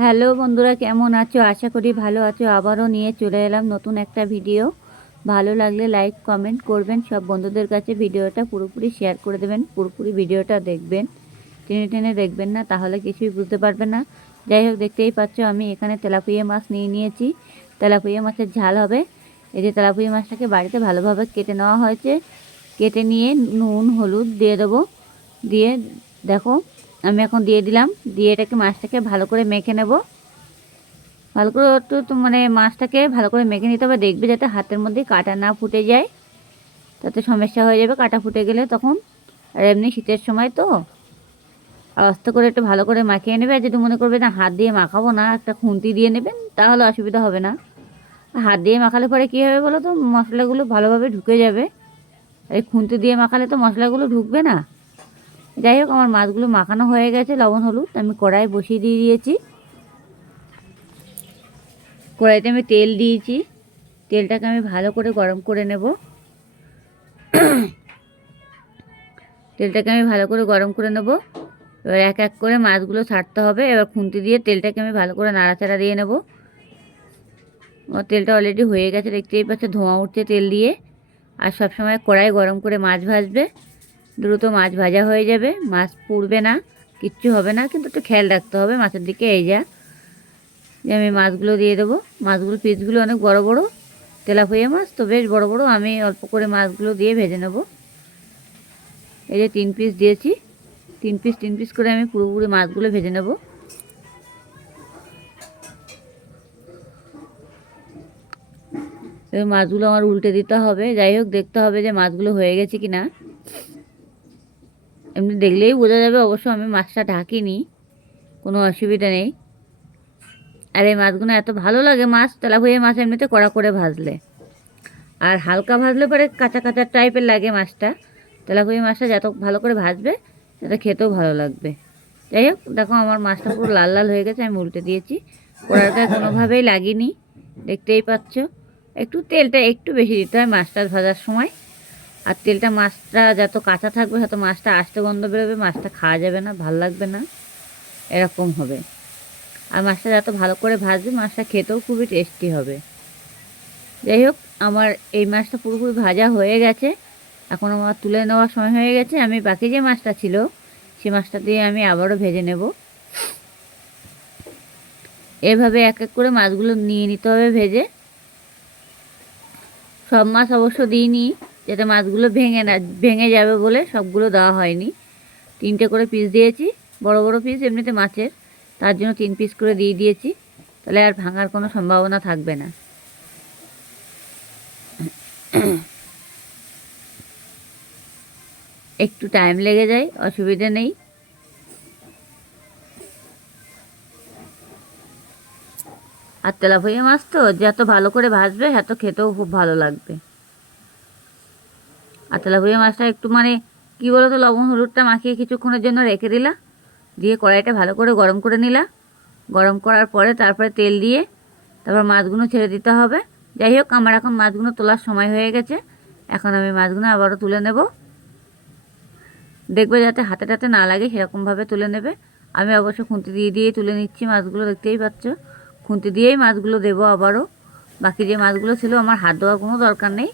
Hello বন্ধুরা, কেমন আছো? আশা করি ভালো আছো। আবারও নিয়ে চলে এলাম নতুন একটা ভিডিও। ভালো লাগলে লাইক কমেন্ট করবেন, সব বন্ধুদের কাছে ভিডিওটা পুরোপুরি শেয়ার করে দেবেন। পুরোপুরি ভিডিওটা দেখবেন, টেনে টেনে দেখবেন না, তাহলে কিছুই বুঝতে পারবেন না। যাই হোক, দেখতেই পাচ্ছ আমি এখানে তেলাপিয়া মাছ নিয়ে নিয়েছি। তেলাপিয়া মাছের ঝাল হবে। এই যে তেলাপিয়া মাছটাকে বাড়িতে ভালোভাবে কেটে নেওয়া হয়েছে। কেটে নিয়ে নুন হলুদ দিয়ে দেবো। দিয়ে দেখো, আমি এখন দিয়ে দিলাম। দিয়ে এটাকে মাছটাকে ভালো করে মেখে নেব। ভালো করে একটু মানে মাছটাকে ভালো করে মেখে নিতে হবে। দেখবে যাতে হাতের মধ্যে কাটা না ফুটে যায়, তাতে সমস্যা হয়ে যাবে। কাটা ফুটে গেলে তখন, আর এমনি শীতের সময় তো, আস্তে করে একটু ভালো করে মাখিয়ে নেবে। আর যদি মনে করবে না হাত দিয়ে মাখাবো না, একটা খুন্তি দিয়ে নেবেন, তাহলে অসুবিধা হবে না। হাত দিয়ে মাখালে পরে কী হবে বলো তো, মশলাগুলো ভালোভাবে ঢুকে যাবে। এই খুন্তি দিয়ে মাখালে তো মশলাগুলো ঢুকবে না। যাই হোক, আমার মাছগুলো মাখানো হয়ে গেছে। লবণ হলুদ আমি কড়াই বসিয়ে দিয়ে দিয়েছি। কড়াইতে আমি তেল দিয়েছি। তেলটাকে আমি ভালো করে গরম করে নেব। তেলটাকে আমি ভালো করে গরম করে নেব। এবার এক এক করে মাছগুলো ছাড়তে হবে। এবার খুন্তি দিয়ে তেলটাকে আমি ভালো করে নাড়াচাড়া দিয়ে নেব। আমার তেলটা অলরেডি হয়ে গেছে, দেখতেই পাচ্ছে ধোঁয়া উঠছে তেল দিয়ে। আর সবসময় কড়াই গরম করে মাছ ভাজবে, দ্রুত মাছ ভাজা হয়ে যাবে। মাছ পুড়বে না, কিচ্ছু হবে না, কিন্তু একটু খেয়াল রাখতে হবে মাছের দিকে। এই যা, যে আমি মাছগুলো দিয়ে দেবো। মাছগুলো পিসগুলো অনেক বড় বড়, তেলাপিয়া মাছ তো বেশ বড় বড়। আমি অল্প করে মাছগুলো দিয়ে ভেজে নেব। এই যে 3 পিস দিয়েছি, 3 পিস করে আমি পুরোপুরি মাছগুলো ভেজে নেব। এবার মাছগুলো আমার উল্টে দিতে হবে। যাই হোক, দেখতে হবে যে মাছগুলো হয়ে গেছে কি না। এমনি দেখলেই বোঝা যাবে। অবশ্য আমি মাছটা ঢাকিনি, কোনো অসুবিধা নেই। আর এই মাছগুলো এত ভালো লাগে, মাছ তেলাপিয়া মাছ এমনিতে কড়া করে ভাজলে। আর হালকা ভাজলে পরে কাঁচা কাঁচা টাইপের লাগে মাছটা। তেলাপিয়া মাছটা যত ভালো করে ভাজবে, তত খেতেও ভালো লাগবে। যাই হোক, দেখো আমার মাছটা পুরো লাল লাল হয়ে গেছে। আমি উল্টে দিয়েছি। কড়ার গায়ে কোনোভাবেই লাগিনি, দেখতেই পাচ্ছ। একটু তেলটা একটু বেশি দিতে হয় মাছটা ভাজার সময়। আর তেলটা, মাছটা যত কাঁচা থাকবে তত মাছটা আস্তে গন্ধ বেরোবে, মাছটা খাওয়া যাবে না, ভাল লাগবে না, এরকম হবে। আর মাছটা যত ভালো করে ভাজবে, মাছটা খেতেও খুবই টেস্টি হবে। যাই হোক, আমার এই মাছটা পুরোপুরি ভাজা হয়ে গেছে। এখন আমার তুলে নেওয়ার সময় হয়ে গেছে। আমি বাকি যে মাছটা ছিল, সেই মাছটা দিয়ে আমি আবারও ভেজে নেব। এভাবে এক এক করে মাছগুলো নিয়ে নিতে হবে ভেজে। সব মাছ অবশ্য দিইনি, যাতে মাছগুলো ভেঙে যাবে বলে সবগুলো দেওয়া হয়নি। 3টে করে পিস দিয়েছি, বড় বড় পিস এমনিতে মাছের, তার জন্য 3 পিস করে দিয়ে দিয়েছি। তাহলে আর ভাঙার কোনো সম্ভাবনা থাকবে না। একটু টাইম লেগে যায়, অসুবিধা নেই। আর তেলাপিয়া মাছ তো যত ভালো করে ভাজবে, তত খেতেও খুব ভালো লাগবে। আর তেলাপিয়া মাছটা একটু মানে কী বলো তো, লবণ হলুদটা মাখিয়ে কিছুক্ষণের জন্য রেখে দিলা। দিয়ে কড়াইটা ভালো করে গরম করে নিলা। গরম করার পরে তারপরে তেল দিয়ে তারপর মাছগুলো ছেড়ে দিতে হবে। যাই হোক, আমার এখন মাছগুলো তোলার সময় হয়ে গেছে। এখন আমি মাছগুলো আবারও তুলে নেব। দেখবে যাতে হাতে টাতে না লাগে, সেরকমভাবে তুলে নেবে। আমি অবশ্য খুন্তি দিয়ে তুলে নিচ্ছি মাছগুলো, দেখতেই পাচ্ছ। খুন্তি দিয়েই মাছগুলো দেবো আবারও। বাকি যে মাছগুলো ছিল, আমার হাত দেওয়ার কোনো দরকার নেই।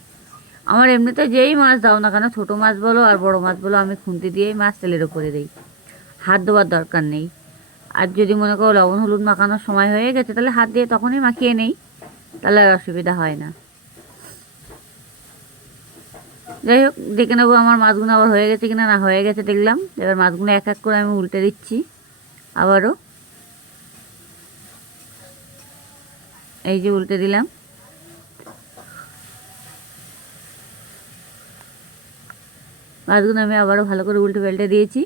আমার এমনিতে যেই মাছ দাও না কেন, ছোটো মাছ বলো আর বড়ো মাছ বলো, আমি খুন্তি দিয়েই মাছ তেলের ওপরে দিই। হাত দেওয়ার দরকার নেই। আর যদি মনে করো লবণ হলুদ মাখানোর সময় হয়ে গেছে, তাহলে হাত দিয়ে তখনই মাখিয়ে নেই, তাহলে আর অসুবিধা হয় না। যাই হোক, দেখে নেবো আমার মাছগুলো আবার হয়ে গেছে কিনা। না হয়ে গেছে দেখলাম। এবার মাছগুলো এক এক করে আমি উল্টে দিচ্ছি আবারও। এই যে উল্টে দিলাম। মাছগুলো আমি আবারও ভালো করে উল্টে পাল্টে দিয়েছি।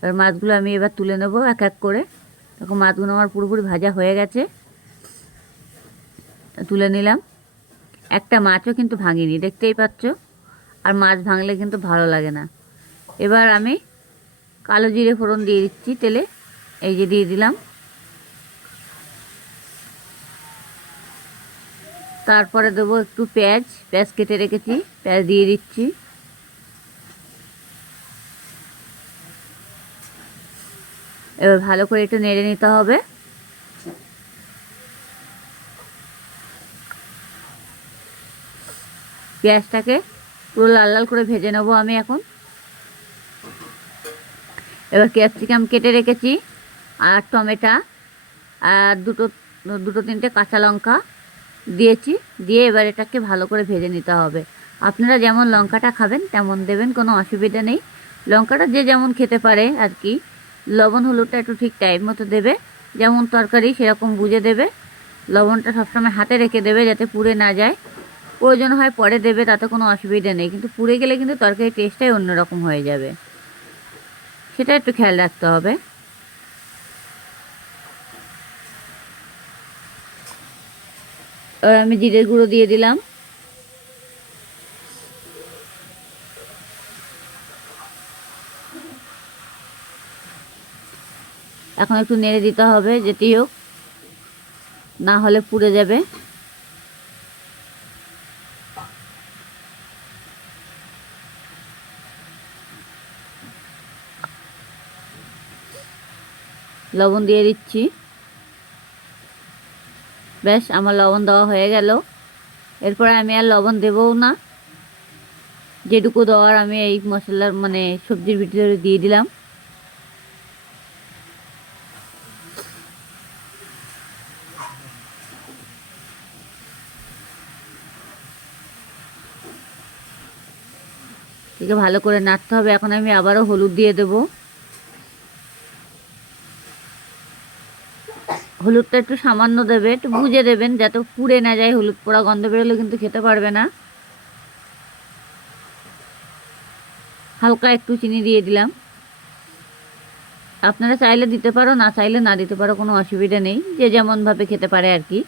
এবার মাছগুলো আমি এবার তুলে নেবো এক এক করে। দেখো মাছগুলো আমার পুরোপুরি ভাজা হয়ে গেছে, তুলে নিলাম। একটা মাছও কিন্তু ভাঙিনি, দেখতেই পাচ্ছ। আর মাছ ভাঙলে কিন্তু ভালো লাগে না। এবার আমি কালো জিরে ফোড়ন দিয়ে দিচ্ছি তেলে। এই যে দিয়ে দিলাম। তারপরে দেবো একটু পেঁয়াজ, কেটে রেখেছি, পেঁয়াজ দিয়ে দিচ্ছি। এবার ভালো করে একটু নেড়ে নিতে হবে। পেঁয়াজটাকে পুরো লাল লাল করে ভেজে নেবো আমি এখন। এবার ক্যাপসিকাম কেটে রেখেছি, আর টমেটো, আর দুটো তিনটে কাঁচা লঙ্কা দিয়েছি, দিয়ে এবার এটাকে ভালো করে ভেজে নিতে হবে। আপনারা যেমন লঙ্কাটা খাবেন তেমন দেবেন, কোনো অসুবিধা নেই। লঙ্কাটা যে যেমন খেতে পারে আর কি। লবণ হলুদটা একটু ঠিক টাইম মতো দেবে, যেমন তরকারি সেরকম বুঝে দেবে। লবণটা সবসময় হাতে রেখে দেবে যাতে পুড়ে না যায়। প্রয়োজন হয় পরে দেবে, তাতে কোনো অসুবিধা নেই, কিন্তু পুড়ে গেলে কিন্তু তরকারির টেস্টটাই অন্যরকম হয়ে যাবে, সেটা একটু খেয়াল রাখতে হবে। এবার আমি জিরের গুঁড়ো দিয়ে দিলাম, এখন একটু নেড়ে দিতে হবে, যেটি হোক, না হলে পুড়ে যাবে। লবণ দিয়ে দিচ্ছি, ব্যাস আমার লবণ দেওয়া হয়ে গেল। এরপরে আমি আর লবণ দেবও না, যেটুকু দেওয়ার আমি এই মশলার মানে সবজির ভিতরে দিয়ে দিলাম। একে ভালো করে নাড়তে হবে। এখন আমি আবারও হলুদ দিয়ে দেব। হলুদটা একটু সামান্য দেবে, একটু বুঝে দেবেন যাতে পুড়ে না যায়। হলুদ পোড়া গন্ধ বেরোলে কিন্তু খেতে পারবে না। হালকা একটু চিনি দিয়ে দিলাম, আপনারা চাইলে দিতে পারো, না চাইলে না দিতে পারো, কোনো অসুবিধা নেই, যে যেমনভাবে খেতে পারে আর কি।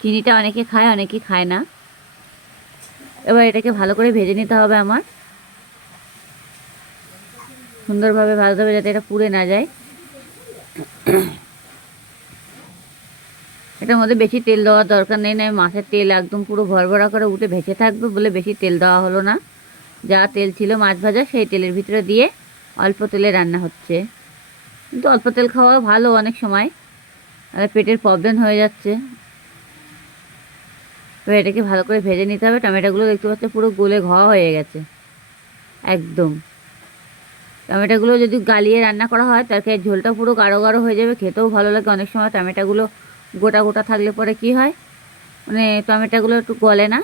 চিনিটা অনেকে খায়, অনেকে খায় না। এবার এটাকে ভালো করে ভেজে নিতে হবে আমার, সুন্দরভাবে ভাজতে হবে যাতে এটা পুড়ে না যায়। এটার মধ্যে বেশি তেল দেওয়ার দরকার নেই, না মাছের তেল একদম পুরো ভরভরা করে উঠে ভেসে থাকবে বলে বেশি তেল দেওয়া হলো না। যা তেল ছিল মাছ ভাজা সেই তেলের ভিতরে দিয়ে অল্প তেলে রান্না হচ্ছে, কিন্তু অল্প তেল খাওয়া ভালো অনেক সময়, আর পেটের প্রবলেম হয়ে যাচ্ছে। এবার এটাকে ভালো করে ভেজে নিতে হবে। টমেটোগুলো দেখতে পাচ্ছ পুরো গলে ঘ হয়ে গেছে একদম। টমেটোগুলো যদি গালিয়ে রান্না করা হয় তরকারির ঝোলটা পুরো গাঢ় গাঢ় হয়ে যাবে, খেতেও ভালো লাগে। অনেক সময় টমেটোগুলো গোটা গোটা থাকলে পরে কি হয়, মানে টমেটোগুলো একটু গলে না,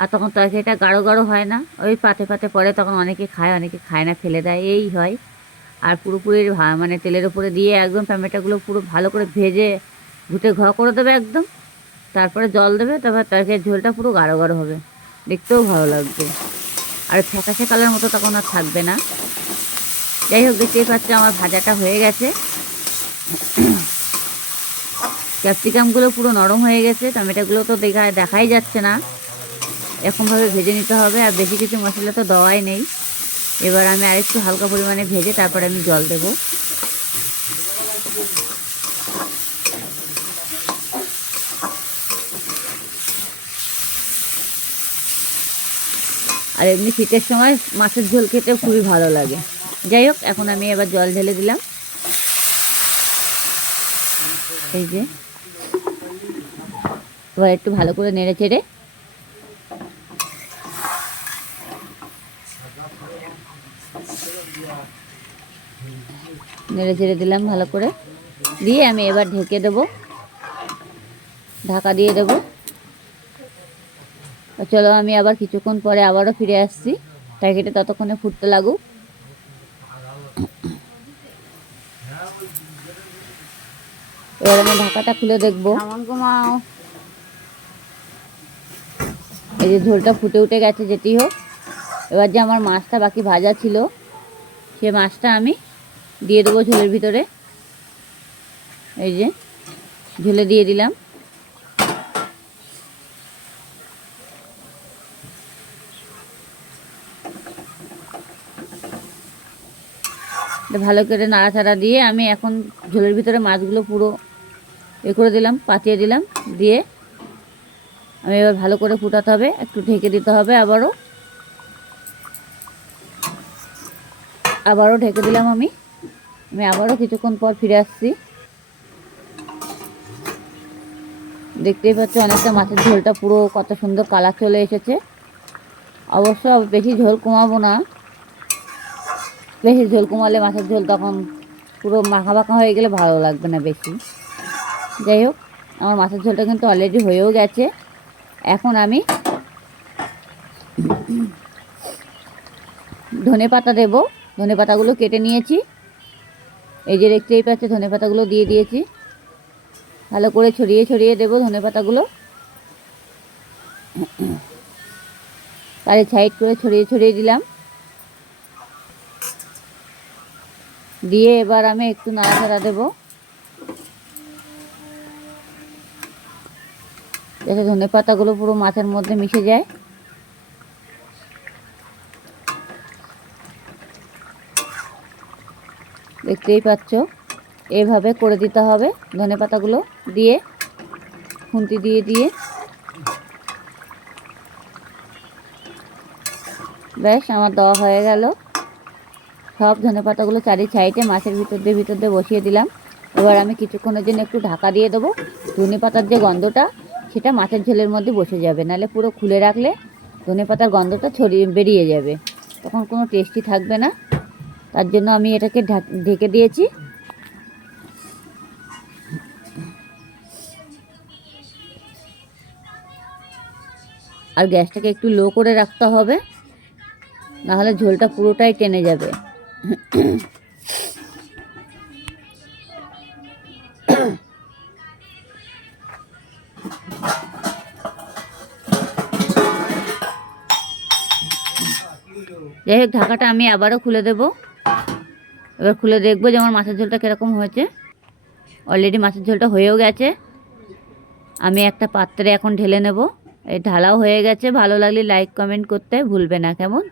আর তখন তরকারিটা গাঢ় গাঢ় হয় না, ওই পাতে পাতে পড়ে, তখন অনেকে খায় অনেকে খায় না, ফেলে দেয়, এই হয়। আর পুরোপুরি মানে তেলের উপরে দিয়ে একদম টমেটোগুলো পুরো ভালো করে ভেজে ঘুটে ঘ করে দেবে একদম, তারপরে জল দেবে, তারপর তরকারির ঝোলটা পুরো গাঢ় গাঢ় হবে, দেখতেও ভালো লাগবে, আর ফ্যাকাশে কালার মতো তখন আর থাকবে না। যাই হোক, দেখতেই পাচ্ছি আমার ভাজাটা হয়ে গেছে। ক্যাপসিকামগুলো পুরো নরম হয়ে গেছে, টমেটোগুলো তো দেখাই যাচ্ছে না, এরকমভাবে ভেজে নিতে হবে। আর বেশি কিছু মশলা তো দেওয়াই নেই। এবার আমি আরেকটু হালকা পরিমাণে ভেজে তারপরে আমি জল দেব। আর এমনি শীতের সময় মাছের ঝোল খেতে খুবই ভালো লাগে। যাই হোক, এখন আমি এবার জল ঢেলে দিলাম। এই যে এবার একটু ভালো করে নেড়ে চেড়ে দিলাম ভালো করে, দিয়ে আমি এবার ঢেকে দেব, ঢাকা দিয়ে দেব। চলো আমি আবার কিছুক্ষণ পরে আবারও ফিরে আসছি, তরকারিটা ততক্ষণে ফুটতে লাগুক। এবার আমি ঢাকাটা খুলে দেখবো। এই যে ঝোলটা ফুটে উঠে গেছে, যেটি হোক। এবার যে আমার মাছটা বাকি ভাজা ছিল, সে মাছটা আমি দিয়ে দেবো ঝোলের ভিতরে। এই যে ঝোলে দিয়ে দিলাম। ভালো করে নাড়াচাড়া দিয়ে আমি এখন ঝোলের ভিতরে মাছগুলো পুরো করে দিলাম, পাতিয়ে দিলাম, দিয়ে আমি এবার ভালো করে ফুটাতে হবে, একটু ঢেকে দিতে হবে। আবারও ঢেকে দিলাম আমি আবারও কিছুক্ষণ পর ফিরে আসছি। দেখতেই পাচ্ছ অনেকটা মাছের ঝোলটা পুরো কত সুন্দর কালার চলে এসেছে। অবশ্য বেশি ঝোল কমাবো না, বেশি ঝোল কমালে মাছের ঝোল তখন পুরো মাখা মাখা হয়ে গেলে ভালো লাগবে না বেশি। যাই হোক, আমার মাছের ঝোলটা কিন্তু অলরেডি হয়েও গেছে। এখন আমি ধনে পাতা দেবো। ধনে পাতাগুলো কেটে নিয়েছি, এই যে দেখতেই পাচ্ছি ধনে পাতাগুলো দিয়ে দিয়েছি। ভালো করে ছড়িয়ে ছড়িয়ে দেবো ধনে পাতাগুলো, তারে সাইড করে ছড়িয়ে ছড়িয়ে দিলাম। দিয়ে এবার আমি একটু নাড়াচাড়া দেবো যাতে ধনে পাতাগুলো পুরো মাছের মধ্যে মিশে যায়। দেখতেই পাচ্ছ এভাবে করে দিতে হবে ধনে পাতাগুলো দিয়ে, খুন্তি দিয়ে দিয়ে। ব্যাস আমার দেওয়া হয়ে গেল। সব ধনে পাতাগুলো চারি সাইডে মাছের ভিতর দিয়ে বসিয়ে দিলাম। এবার আমি কিছুক্ষণের জন্য একটু ঢাকা দিয়ে দেবো। ধনে পাতার যে গন্ধটা সেটা মাছের ঝোলের মধ্যে বসে যাবে, নাহলে পুরো খুলে রাখলে ধনে পাতার গন্ধটা ছড়িয়ে বেরিয়ে যাবে, তখন কোনো টেস্টি থাকবে না। তার জন্য আমি এটাকে ঢেকে দিয়েছি। আর গ্যাসটাকে একটু লো করে রাখতে হবে, নাহলে ঝোলটা পুরোটাই টেনে যাবে। যাই হোক, ঢাকাটা আমি আবারও খুলে দেব। এবার খুলে দেখবো যে আমার মাছের ঝোলটা কীরকম হয়েছে। অলরেডি মাছের ঝোলটা হয়েও গেছে। আমি একটা পাত্রে এখন ঢেলে নেব। এই ঢালাও হয়ে গেছে। ভালো লাগলে লাইক কমেন্ট করতে ভুলবে না, কেমন?